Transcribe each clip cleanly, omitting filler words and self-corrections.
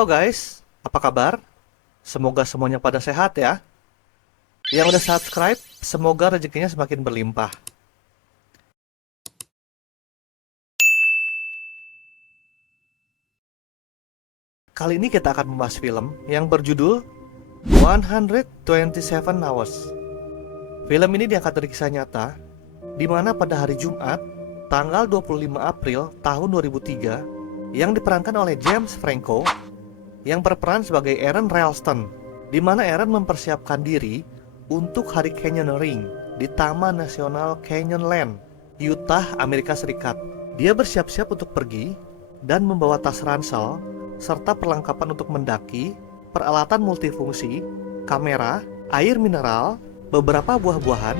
Halo guys, apa kabar? Semoga semuanya pada sehat ya. Yang udah subscribe, semoga rezekinya semakin berlimpah. Kali ini kita akan membahas film yang berjudul 127 Hours. Film ini diangkat dari kisah nyata, di mana pada hari Jumat, tanggal 25 April tahun 2003, yang diperankan oleh James Franco, yang berperan sebagai Aaron Ralston, di mana Aaron mempersiapkan diri untuk Hari Canyoneering di Taman Nasional Canyonland, Utah, Amerika Serikat. Dia bersiap-siap untuk pergi dan membawa tas ransel serta perlengkapan untuk mendaki, peralatan multifungsi, kamera, air mineral, beberapa buah-buahan,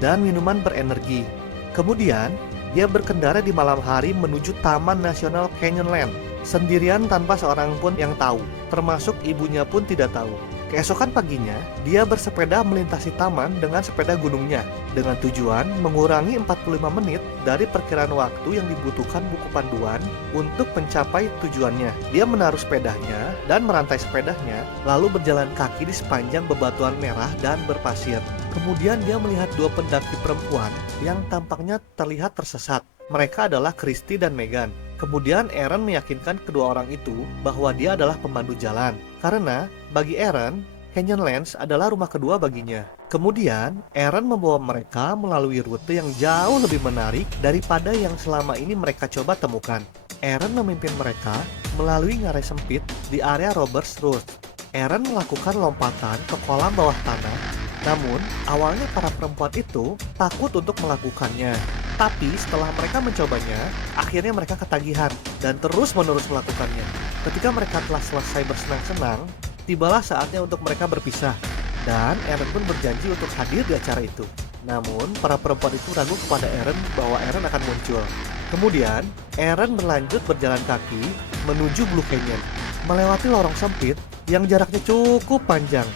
dan minuman berenergi. Kemudian, dia berkendara di malam hari menuju Taman Nasional Canyonland sendirian tanpa seorang pun yang tahu, termasuk ibunya pun tidak tahu. Keesokan paginya, dia bersepeda melintasi taman dengan sepeda gunungnya, dengan tujuan mengurangi 45 menit dari perkiraan waktu yang dibutuhkan buku panduan untuk mencapai tujuannya. Dia menaruh sepedanya dan merantai sepedanya, lalu berjalan kaki di sepanjang bebatuan merah dan berpasir. Kemudian dia melihat dua pendaki perempuan yang tampaknya terlihat tersesat. Mereka adalah Christy dan Megan. Kemudian Aaron meyakinkan kedua orang itu bahwa dia adalah pemandu jalan. Karena bagi Aaron, Canyonlands adalah rumah kedua baginya. Kemudian Aaron membawa mereka melalui rute yang jauh lebih menarik daripada yang selama ini mereka coba temukan. Aaron memimpin mereka melalui ngarai sempit di area Roberts Road. Aaron melakukan lompatan ke kolam bawah tanah. Namun, awalnya para perempuan itu takut untuk melakukannya. Tapi setelah mereka mencobanya, akhirnya mereka ketagihan dan terus-menerus melakukannya. Ketika mereka telah selesai bersenang-senang, tibalah saatnya untuk mereka berpisah. Dan Aaron pun berjanji untuk hadir di acara itu. Namun, para perempuan itu ragu kepada Aaron bahwa Aaron akan muncul. Kemudian, Aaron berlanjut berjalan kaki menuju Blue Canyon, melewati lorong sempit yang jaraknya cukup panjang.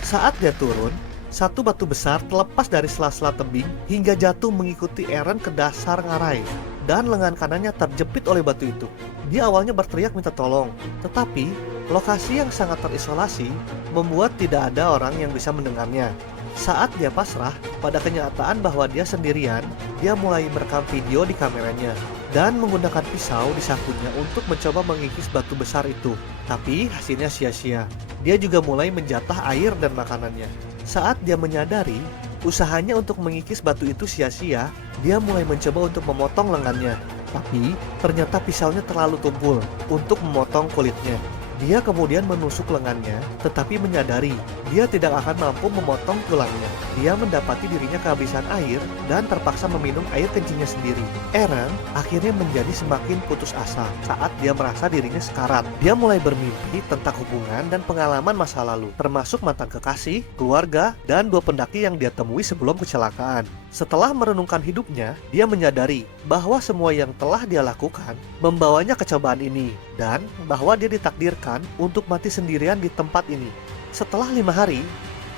Saat dia turun, satu batu besar terlepas dari sela-sela tebing hingga jatuh mengikuti Aaron ke dasar ngarai, dan lengan kanannya terjepit oleh batu itu. Dia awalnya berteriak minta tolong, tetapi lokasi yang sangat terisolasi membuat tidak ada orang yang bisa mendengarnya. Saat dia pasrah pada kenyataan bahwa dia sendirian, dia mulai merekam video di kameranya dan menggunakan pisau di sakunya untuk mencoba mengikis batu besar itu. Tapi hasilnya sia-sia. Dia juga mulai menjatah air dan makanannya. Saat dia menyadari usahanya untuk mengikis batu itu sia-sia, dia mulai mencoba untuk memotong lengannya. Tapi ternyata pisaunya terlalu tumpul untuk memotong kulitnya. Dia kemudian menusuk lengannya, tetapi menyadari dia tidak akan mampu memotong tulangnya. Dia mendapati dirinya kehabisan air dan terpaksa meminum air kencingnya sendiri. Aaron akhirnya menjadi semakin putus asa saat dia merasa dirinya sekarat. Dia mulai bermimpi tentang hubungan dan pengalaman masa lalu, termasuk mantan kekasih, keluarga, dan dua pendaki yang dia temui sebelum kecelakaan. Setelah merenungkan hidupnya, dia menyadari bahwa semua yang telah dia lakukan membawanya ke cobaan ini, dan bahwa dia ditakdirkan untuk mati sendirian di tempat ini. Setelah 5 hari,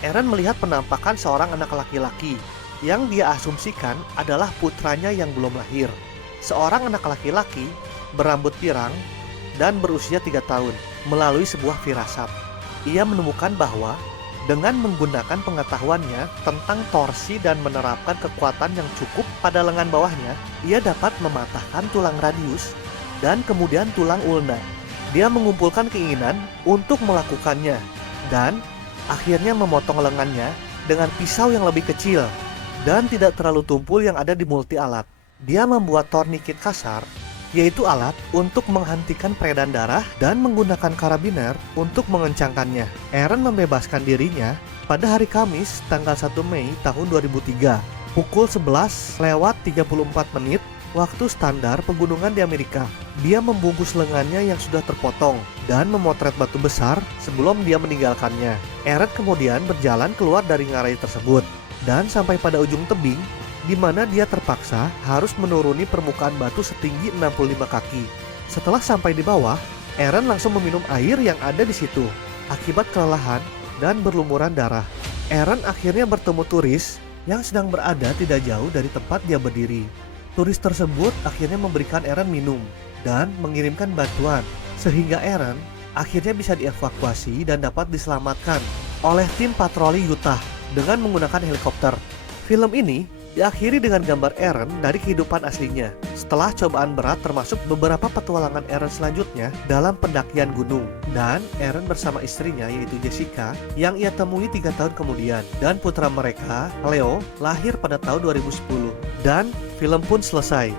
Aaron melihat penampakan seorang anak laki-laki yang dia asumsikan adalah putranya yang belum lahir. Seorang anak laki-laki berambut pirang dan berusia 3 tahun. Melalui sebuah firasat, ia menemukan bahwa dengan menggunakan pengetahuannya tentang torsi dan menerapkan kekuatan yang cukup pada lengan bawahnya, ia dapat mematahkan tulang radius dan kemudian tulang ulna. Dia mengumpulkan keinginan untuk melakukannya dan akhirnya memotong lengannya dengan pisau yang lebih kecil dan tidak terlalu tumpul yang ada di multi alat. Dia membuat tourniquet kasar, yaitu alat untuk menghentikan peredaran darah, dan menggunakan karabiner untuk mengencangkannya. Aaron membebaskan dirinya pada hari Kamis tanggal 1 Mei tahun 2003 pukul 11:34 waktu standar pegunungan di Amerika. Dia membungkus lengannya yang sudah terpotong dan memotret batu besar sebelum dia meninggalkannya. Aaron kemudian berjalan keluar dari ngarai tersebut dan sampai pada ujung tebing, di mana dia terpaksa harus menuruni permukaan batu setinggi 65 kaki. Setelah sampai di bawah, Aaron langsung meminum air yang ada di situ. Akibat kelelahan dan berlumuran darah, Aaron akhirnya bertemu turis yang sedang berada tidak jauh dari tempat dia berdiri. Turis tersebut akhirnya memberikan Aaron minum dan mengirimkan bantuan, sehingga Aaron akhirnya bisa dievakuasi dan dapat diselamatkan oleh tim patroli Utah dengan menggunakan helikopter. Film ini diakhiri dengan gambar Aaron dari kehidupan aslinya setelah cobaan berat, termasuk beberapa petualangan Aaron selanjutnya dalam pendakian gunung, dan Aaron bersama istrinya yaitu Jessica yang ia temui 3 tahun kemudian, dan putra mereka Leo lahir pada tahun 2010, dan film pun selesai.